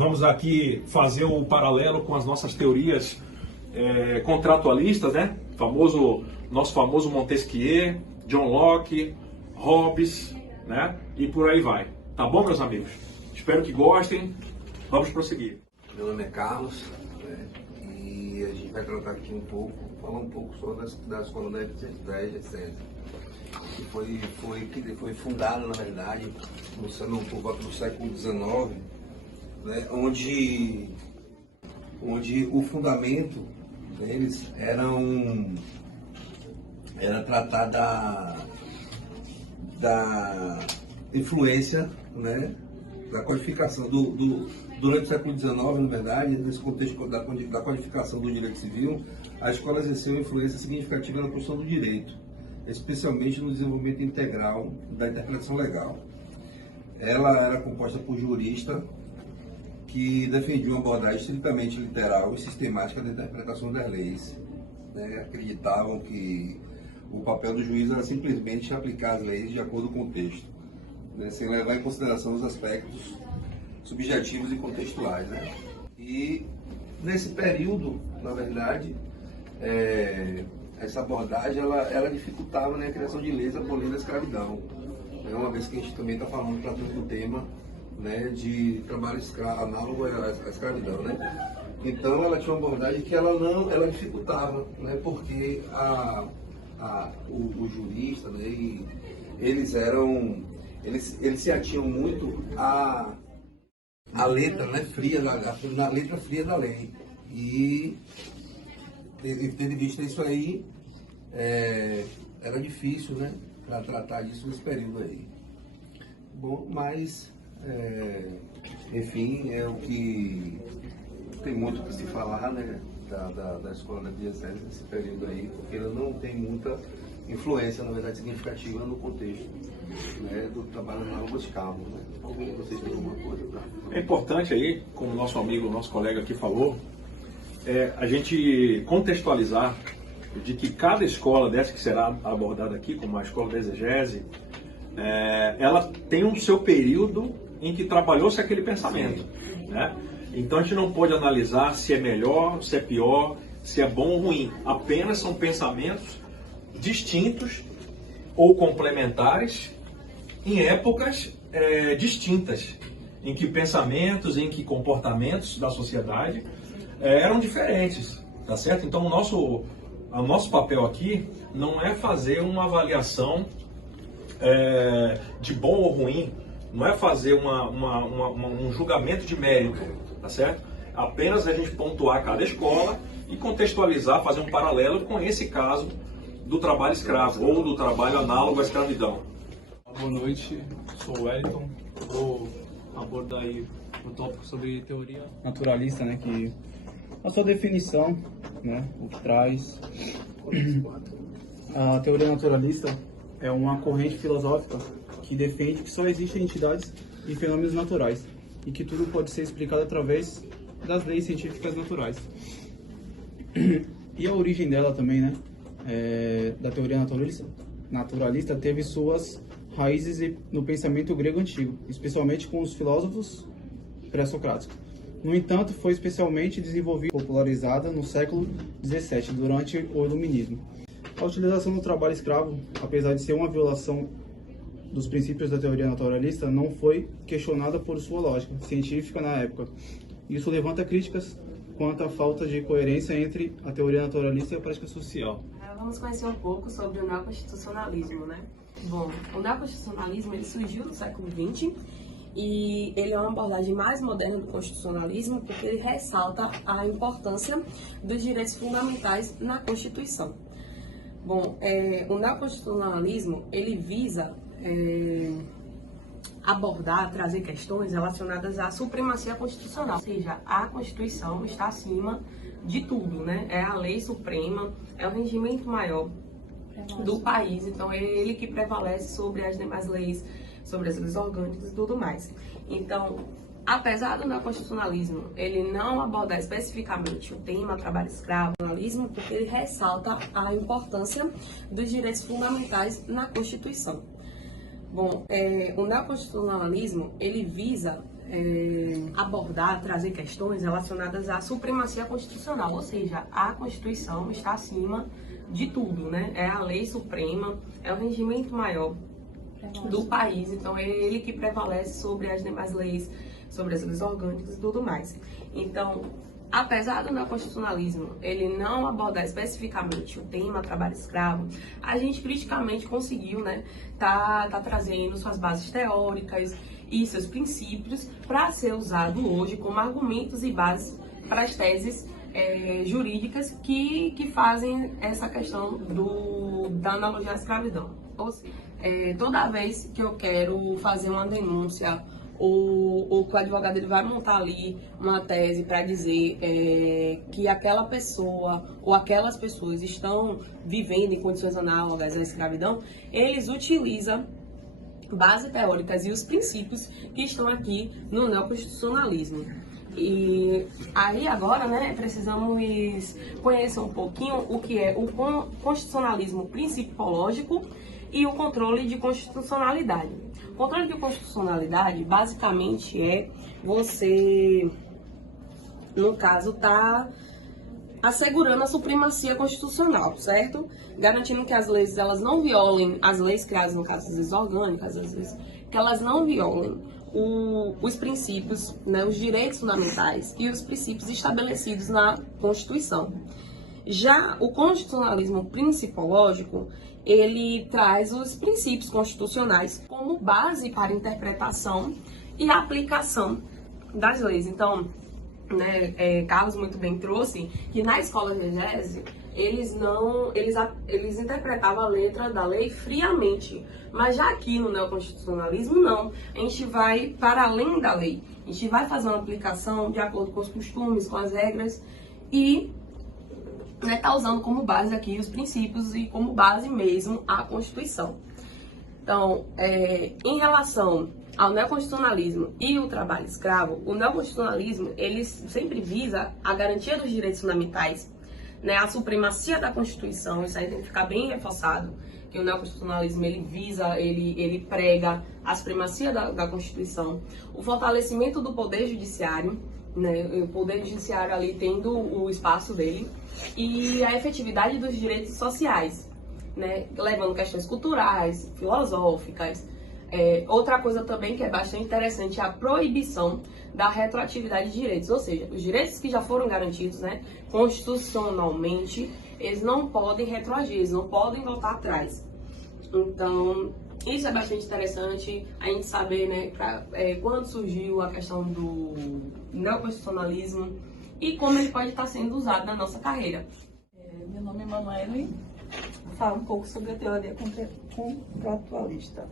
Vamos aqui fazer o paralelo com as nossas teorias contratualistas, né? Nosso famoso Montesquieu, John Locke, Hobbes, né? E por aí vai. Tá bom, meus amigos? Espero que gostem. Vamos prosseguir. Meu nome é Carlos, né? E a gente vai tratar aqui falar um pouco sobre da escola da EGCESE, que foi fundada, na verdade, por volta do século XIX, né? onde o fundamento deles era tratar da influência, né? Da codificação durante o século XIX, na verdade, nesse contexto da codificação do direito civil, a escola exerceu uma influência significativa na construção do direito, especialmente no desenvolvimento integral da interpretação legal. Ela era composta por juristas que defendiam uma abordagem estritamente literal e sistemática da interpretação das leis, né? Acreditavam que o papel do juiz era simplesmente aplicar as leis de acordo com o contexto, né? Sem levar em consideração os aspectos subjetivos e contextuais, né? E nesse período, na verdade, essa abordagem ela dificultava, né, a criação de leis abolindo a escravidão, né? Uma vez que a gente também está tratando do tema, né, de trabalho análogo à escravidão, né? Então ela tinha uma abordagem que ela dificultava, né? Porque o jurista, né, e eles se atinham muito à letra, né, fria, na letra fria da lei. E tendo visto isso aí, era difícil, né, para tratar disso nesse período aí. Bom, mas enfim, é o que tem muito que se falar, né, da escola da EGCESE nesse período aí, porque ela não tem muita influência, na verdade, significativa no contexto, né, do trabalho análogo escravo, né? Algum de vocês tem alguma coisa para... É importante aí, como nosso amigo, nosso colega aqui falou, a gente contextualizar de que cada escola dessa que será abordada aqui, como a escola da exegese, ela tem um seu período em que trabalhou-se aquele pensamento, né? Então a gente não pode analisar se é melhor, se é pior, se é bom ou ruim. Apenas são pensamentos distintos ou complementares em épocas distintas, em que pensamentos, em que comportamentos da sociedade eram diferentes, tá certo? Então o nosso papel aqui não é fazer uma avaliação de bom ou ruim, não é fazer um julgamento de mérito, tá certo? Apenas a gente pontuar cada escola e contextualizar, fazer um paralelo com esse caso do trabalho escravo ou do trabalho análogo à escravidão. Boa noite, sou o Wellington, vou abordar aí o tópico sobre teoria naturalista, né, que a sua definição, né, o que traz. A teoria naturalista é uma corrente filosófica que defende que só existem entidades e fenômenos naturais e que tudo pode ser explicado através das leis científicas naturais. E a origem dela também, né, da teoria naturalista teve suas raízes no pensamento grego antigo, especialmente com os filósofos pré-socráticos. No entanto, foi especialmente desenvolvida e popularizada no século XVII, durante o Iluminismo. A utilização do trabalho escravo, apesar de ser uma violação dos princípios da teoria naturalista, não foi questionada por sua lógica científica na época. Isso levanta críticas quanto à falta de coerência entre a teoria naturalista e a prática social. Vamos conhecer um pouco sobre o neoconstitucionalismo, né? Bom, o neoconstitucionalismo ele surgiu no século XX e ele é uma abordagem mais moderna do constitucionalismo porque ele ressalta a importância dos direitos fundamentais na Constituição. Bom, o neoconstitucionalismo ele visa abordar, trazer questões relacionadas à supremacia constitucional, ou seja, a Constituição está acima de tudo, né? É a lei suprema, é o regimento maior do país, então é ele que prevalece sobre as demais leis, sobre as leis orgânicas e tudo mais. Então, apesar do neoconstitucionalismo ele não abordar especificamente o tema trabalho escravo, porque ele ressalta a importância dos direitos fundamentais na Constituição. Bom, o neoconstitucionalismo ele visa abordar, trazer questões relacionadas à supremacia constitucional, ou seja, a Constituição está acima de tudo, né? É a lei suprema, é o regimento maior do país, então é ele que prevalece sobre as demais leis, sobre as leis orgânicas e tudo mais. Então, apesar do neoconstitucionalismo ele não abordar especificamente o tema trabalho escravo, a gente criticamente conseguiu, né, tá trazendo suas bases teóricas e seus princípios para ser usado hoje como argumentos e bases para as teses jurídicas que fazem essa questão da analogia à escravidão. Ou seja, toda vez que eu quero fazer uma denúncia ou que o advogado ele vai montar ali uma tese para dizer que aquela pessoa ou aquelas pessoas estão vivendo em condições análogas à escravidão, eles utilizam bases teóricas e os princípios que estão aqui no neoconstitucionalismo. E aí agora, né, precisamos conhecer um pouquinho o que é o constitucionalismo principiológico e o controle de constitucionalidade. O controle de constitucionalidade basicamente é você, no caso, tá assegurando a supremacia constitucional, certo? Garantindo que as leis elas não violem as leis criadas, no caso, as leis orgânicas, às vezes, que elas não violem os princípios, né, os direitos fundamentais e os princípios estabelecidos na Constituição. Já o constitucionalismo principiológico, ele traz os princípios constitucionais como base para a interpretação e aplicação das leis. Então, né, Carlos muito bem trouxe que na escola exegese eles interpretavam a letra da lei friamente, mas já aqui no neoconstitucionalismo não, a gente vai para além da lei, a gente vai fazer uma aplicação de acordo com os costumes, com as regras e tá usando como base aqui os princípios e como base mesmo a Constituição. Então, em relação ao neoconstitucionalismo e o trabalho escravo, o neoconstitucionalismo ele sempre visa a garantia dos direitos fundamentais, né, a supremacia da Constituição. Isso aí tem que ficar bem reforçado, que o neoconstitucionalismo ele visa, ele prega a supremacia da Constituição, o fortalecimento do poder judiciário, né, o poder judiciário ali tendo o espaço dele, e a efetividade dos direitos sociais, né, levando questões culturais, filosóficas. Outra coisa também que é bastante interessante é a proibição da retroatividade de direitos, ou seja, os direitos que já foram garantidos, né, constitucionalmente, eles não podem retroagir, eles não podem voltar atrás. Então, isso é bastante interessante a gente saber, né, quando surgiu a questão do neoconstitucionalismo e como ele pode estar sendo usado na nossa carreira. Meu nome é Manoeli, vou falar um pouco sobre a teoria contratualista.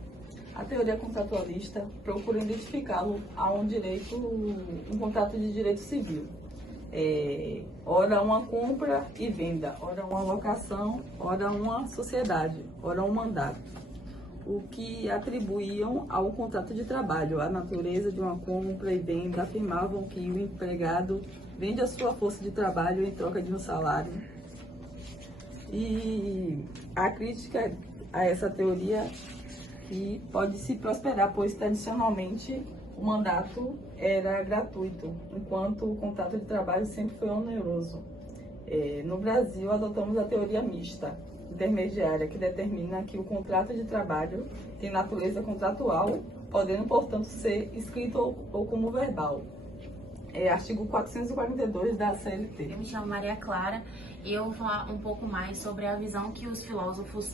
A teoria contratualista procura identificá-lo a um contrato de direito civil. Ora uma compra e venda, ora uma locação, ora uma sociedade, ora um mandato. O que atribuíam ao contrato de trabalho. A natureza de uma compra e venda afirmavam que o empregado vende a sua força de trabalho em troca de um salário. E a crítica a essa teoria que pode se prosperar, pois tradicionalmente o mandato era gratuito, enquanto o contrato de trabalho sempre foi oneroso. No Brasil, adotamos a teoria mista, intermediária, que determina que o contrato de trabalho tem natureza contratual, podendo, portanto, ser escrito ou como verbal. Artigo 442 da CLT. Eu me chamo Maria Clara e eu vou falar um pouco mais sobre a visão que os filósofos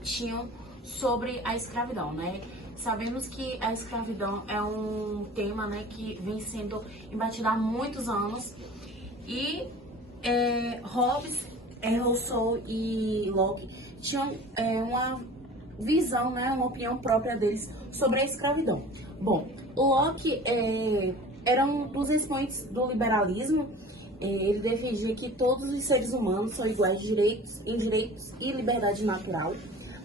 tinham sobre a escravidão, né? Sabemos que a escravidão é um tema, né, que vem sendo embatido há muitos anos e Hobbes, Rousseau e Locke tinham uma visão, né, uma opinião própria deles sobre a escravidão. Bom, Locke era um dos expoentes do liberalismo. Ele defendia que todos os seres humanos são iguais em direitos e liberdade natural.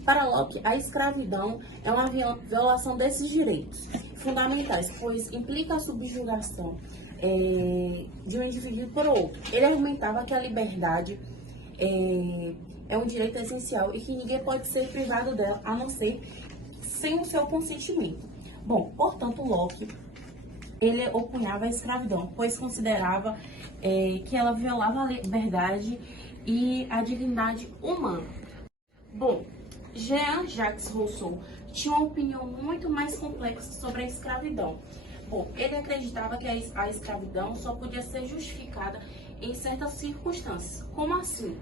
Para Locke, a escravidão é uma violação desses direitos fundamentais, pois implica a subjugação de um indivíduo por outro. Ele argumentava que a liberdade é um direito essencial e que ninguém pode ser privado dela, a não ser sem o seu consentimento. Bom, portanto, Locke ele opunhava a escravidão, pois considerava que ela violava a liberdade e a dignidade humana. Bom, Jean-Jacques Rousseau tinha uma opinião muito mais complexa sobre a escravidão. Bom, ele acreditava que a escravidão só podia ser justificada em certas circunstâncias. Como assim?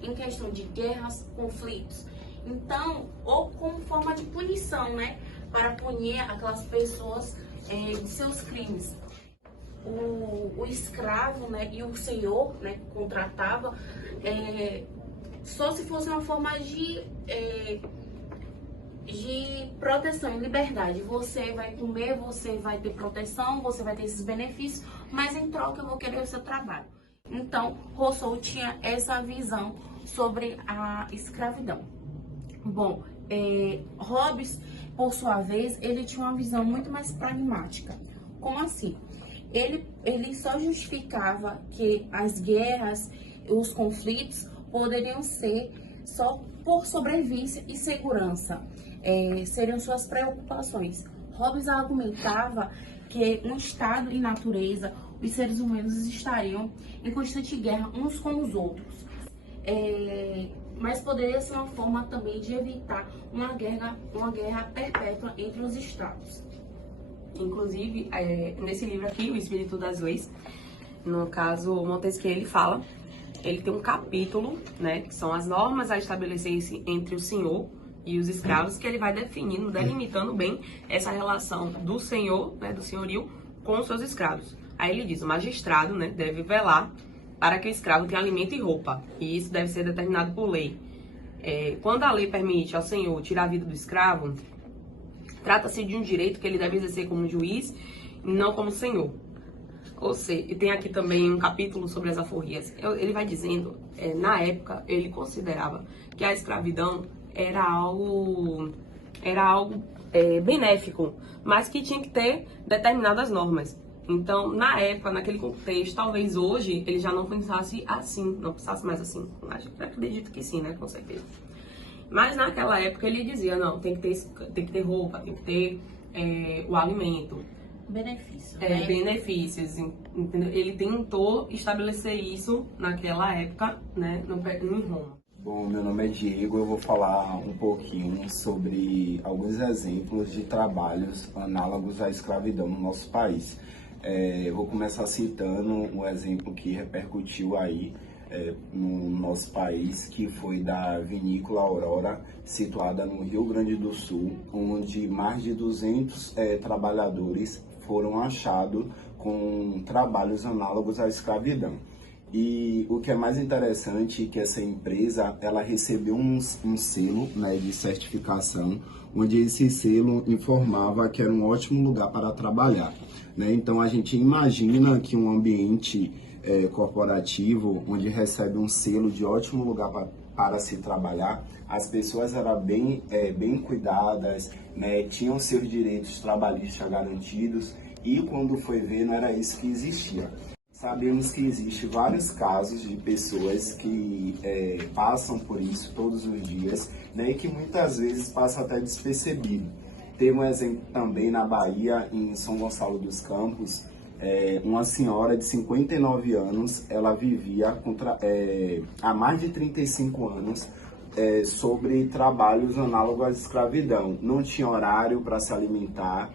Em questão de guerras, conflitos. Então, ou como forma de punição, né? Para punir aquelas pessoas de seus crimes. O escravo, né, e o senhor, né, que contratava, só se fosse uma forma de proteção e liberdade. Você vai comer, você vai ter proteção, você vai ter esses benefícios, mas em troca eu vou querer o seu trabalho. Então, Rousseau tinha essa visão sobre a escravidão. Bom, Hobbes, por sua vez, ele tinha uma visão muito mais pragmática. Como assim? Ele só justificava que as guerras, os conflitos poderiam ser só por sobrevivência e segurança, seriam suas preocupações. Hobbes argumentava que no estado e natureza os seres humanos estariam em constante guerra uns com os outros, mas poderia ser uma forma também de evitar uma guerra perpétua entre os estados. Inclusive, nesse livro aqui, O Espírito das Leis, no caso, Montesquieu, ele tem um capítulo, né, que são as normas a estabelecer-se entre o senhor e os escravos, que ele vai definindo, delimitando bem essa relação do senhor, né, do senhorio, com os seus escravos. Aí ele diz, o magistrado, né, deve velar para que o escravo tenha alimento e roupa, e isso deve ser determinado por lei. Quando a lei permite ao senhor tirar a vida do escravo, trata-se de um direito que ele deve exercer como juiz e não como senhor. Ou seja, e tem aqui também um capítulo sobre as alforrias. Ele vai dizendo, na época, ele considerava que a escravidão era algo benéfico, mas que tinha que ter determinadas normas. Então, na época, naquele contexto, talvez hoje ele já não pensasse assim, não pensasse mais assim. Acredito que sim, né? Com certeza. Mas naquela época ele dizia, não, tem que ter roupa, tem que ter o alimento. Benefício, Benefícios, entendeu? Ele tentou estabelecer isso naquela época, né, em Roma. Bom, meu nome é Diego, eu vou falar um pouquinho sobre alguns exemplos de trabalhos análogos à escravidão no nosso país. Eu vou começar citando um exemplo que repercutiu aí no nosso país, que foi da Vinícola Aurora, situada no Rio Grande do Sul, onde mais de 200 trabalhadores foram achados com trabalhos análogos à escravidão. E o que é mais interessante é que essa empresa ela recebeu um selo, né, de certificação, onde esse selo informava que era um ótimo lugar para trabalhar, né? Então a gente imagina que um ambiente corporativo, onde recebe um selo de ótimo lugar para se trabalhar, as pessoas eram bem cuidadas, né, tinham seus direitos trabalhistas garantidos, e quando foi ver não era isso que existia. Sabemos que existem vários casos de pessoas que passam por isso todos os dias, né, e que muitas vezes passa até despercebido. Teve um exemplo também na Bahia, em São Gonçalo dos Campos, uma senhora de 59 anos, ela vivia há mais de 35 anos sobre trabalhos análogos à escravidão. Não tinha horário para se alimentar,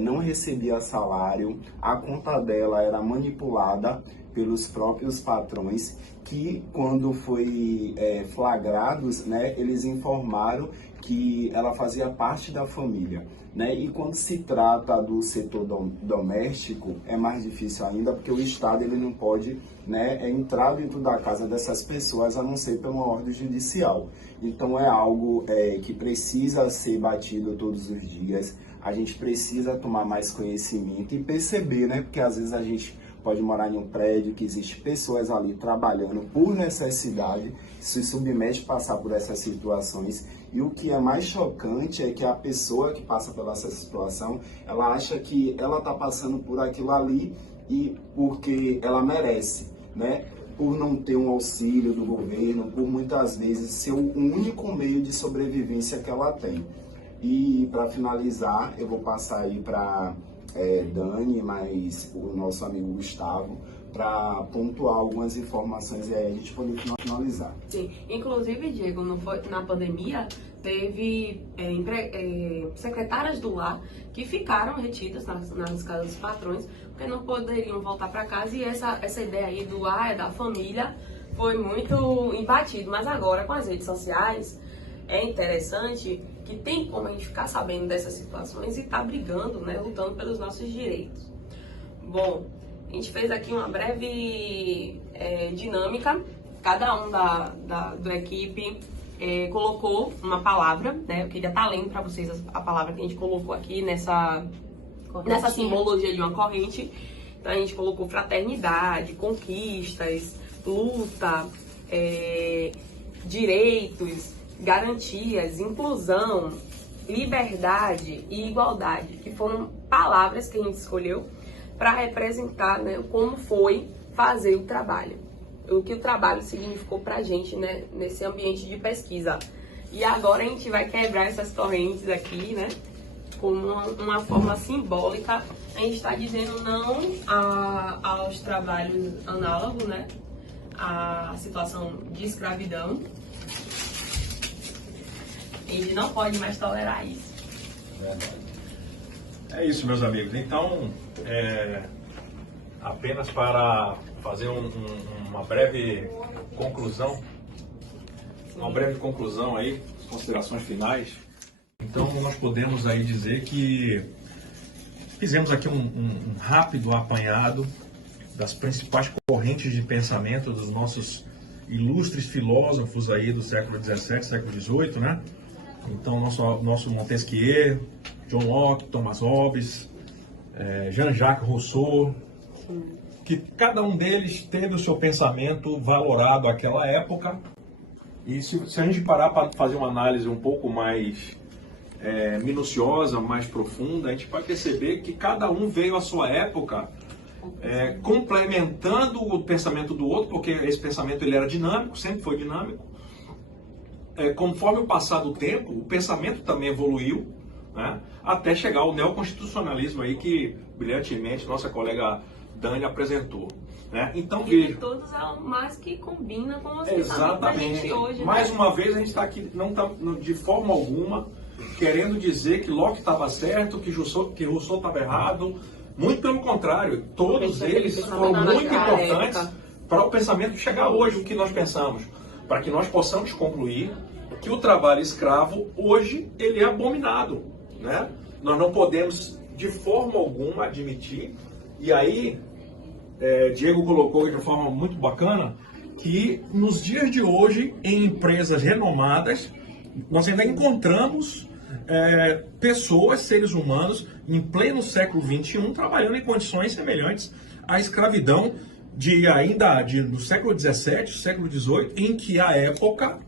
não recebia salário, a conta dela era manipulada pelos próprios patrões, que quando foi flagrados, né, eles informaram que ela fazia parte da família, né? E quando se trata do setor doméstico, é mais difícil ainda, porque o Estado ele não pode, né, entrar dentro da casa dessas pessoas, a não ser por uma ordem judicial. Então é algo que precisa ser batido todos os dias. A gente precisa tomar mais conhecimento e perceber, né? Porque às vezes a gente pode morar em um prédio que existe pessoas ali trabalhando por necessidade, se submete a passar por essas situações. E o que é mais chocante é que a pessoa que passa por essa situação, ela acha que ela está passando por aquilo ali e porque ela merece, né? Por não ter um auxílio do governo, por muitas vezes ser o único meio de sobrevivência que ela tem. E para finalizar, eu vou passar aí para Dani, mas o nosso amigo Gustavo, para pontuar algumas informações e aí a gente poder finalizar. Sim, inclusive, Diego, na pandemia, teve secretárias do lar que ficaram retidas nas casas dos patrões, porque não poderiam voltar para casa, e essa ideia aí do lar, da família, foi muito embatido. Mas agora, com as redes sociais, é interessante que tem como a gente ficar sabendo dessas situações e tá brigando, né, lutando pelos nossos direitos. Bom, a gente fez aqui uma breve dinâmica, cada um da equipe colocou uma palavra, né? Eu queria estar lendo para vocês a palavra que a gente colocou aqui nessa simbologia de uma corrente. Então a gente colocou fraternidade, conquistas, luta, direitos, garantias, inclusão, liberdade e igualdade, que foram palavras que a gente escolheu para representar, né, como foi fazer o trabalho, o que o trabalho significou para a gente, né, nesse ambiente de pesquisa. E agora a gente vai quebrar essas correntes aqui, né, como uma forma simbólica. A gente está dizendo não aos trabalhos análogos, né, à situação de escravidão. A gente não pode mais tolerar isso. É isso, meus amigos. Então, apenas para fazer uma breve conclusão, aí, considerações finais. Então, nós podemos aí dizer que fizemos aqui um rápido apanhado das principais correntes de pensamento dos nossos ilustres filósofos aí do século XVII, século XVIII, né? Então, nosso Montesquieu, John Locke, Thomas Hobbes, Jean-Jacques Rousseau, que cada um deles teve o seu pensamento valorado àquela época. E se a gente parar para fazer uma análise um pouco mais minuciosa, mais profunda, a gente vai perceber que cada um veio à sua época complementando o pensamento do outro, porque esse pensamento ele era dinâmico, sempre foi dinâmico. Conforme o passar do tempo, o pensamento também evoluiu, né, até chegar ao neoconstitucionalismo aí que brilhantemente nossa colega Dani apresentou, né? Então veja, todos é o mais que combina com os pensamentos da gente hoje. Mais né? uma vez a gente está aqui, não está de forma alguma querendo dizer que Locke estava certo, que Rousseau estava errado. Muito pelo contrário, todos eles foram muito importantes para o pensamento chegar hoje, o que nós pensamos, para que nós possamos concluir que o trabalho escravo hoje ele é abominado, né? Nós não podemos de forma alguma admitir, e aí Diego colocou de forma muito bacana, que nos dias de hoje, em empresas renomadas, nós ainda encontramos pessoas, seres humanos, em pleno século XXI, trabalhando em condições semelhantes à escravidão do século XVII, século XVIII, em que à época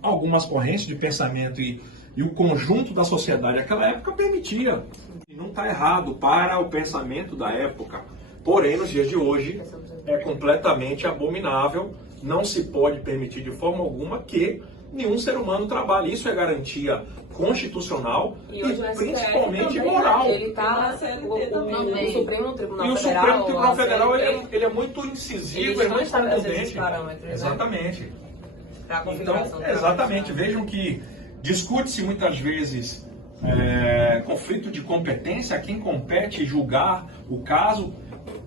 algumas correntes de pensamento e o conjunto da sociedade naquela época permitia. E não está errado para o pensamento da época. Porém, nos dias de hoje, é completamente abominável. Não se pode permitir de forma alguma que nenhum ser humano trabalhe. Isso é garantia constitucional e principalmente moral. Ele está o Supremo Tribunal Federal. E o Supremo Tribunal Federal ele é muito incisivo, é muito contundente. Exatamente. Então, exatamente. Vejam que discute-se muitas vezes conflito de competência, a quem compete julgar o caso.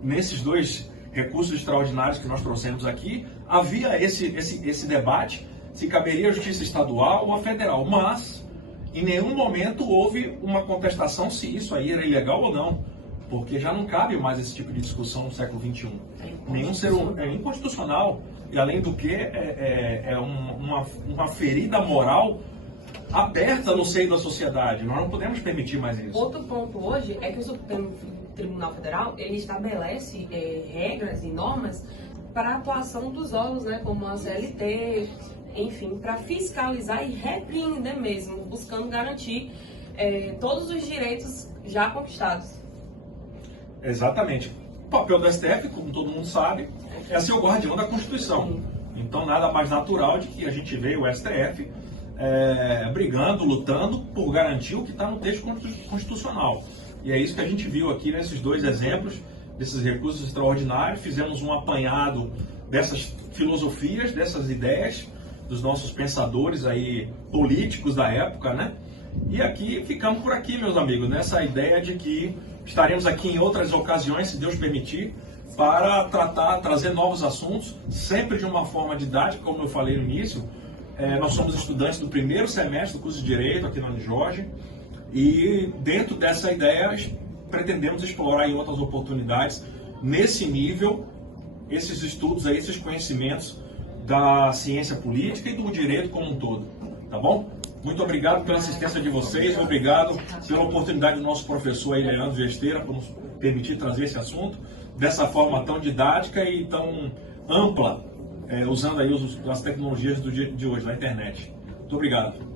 Nesses dois recursos extraordinários que nós trouxemos aqui, havia esse debate se caberia a justiça estadual ou a federal, mas em nenhum momento houve uma contestação se isso aí era ilegal ou não, porque já não cabe mais esse tipo de discussão no século XXI. Nenhum ser humano é inconstitucional, e além do que uma ferida moral aberta no seio da sociedade. Nós não podemos permitir mais isso. Outro ponto hoje é que o Supremo Tribunal Federal ele estabelece regras e normas para a atuação dos órgãos, né, como a CLT, enfim, para fiscalizar e repreender mesmo, buscando garantir todos os direitos já conquistados. Exatamente. O papel do STF, como todo mundo sabe, é ser o guardião da Constituição. Então, nada mais natural de que a gente veja o STF brigando, lutando por garantir o que está no texto constitucional. E é isso que a gente viu aqui nesses dois exemplos, desses recursos extraordinários. Fizemos um apanhado dessas filosofias, dessas ideias, dos nossos pensadores aí políticos da época, né? E aqui ficamos por aqui, meus amigos, nessa ideia de que estaremos aqui em outras ocasiões, se Deus permitir, para trazer novos assuntos, sempre de uma forma didática, como eu falei no início. Nós somos estudantes do primeiro semestre do curso de Direito aqui na Unijorge, e dentro dessa ideia pretendemos explorar em outras oportunidades, nesse nível, esses estudos, aí, esses conhecimentos da ciência política e do direito como um todo, tá bom? Muito obrigado pela assistência de vocês, obrigado pela oportunidade do nosso professor aí, Leandro Gesteira, por nos permitir trazer esse assunto dessa forma tão didática e tão ampla, usando aí as tecnologias do dia de hoje, na internet. Muito obrigado.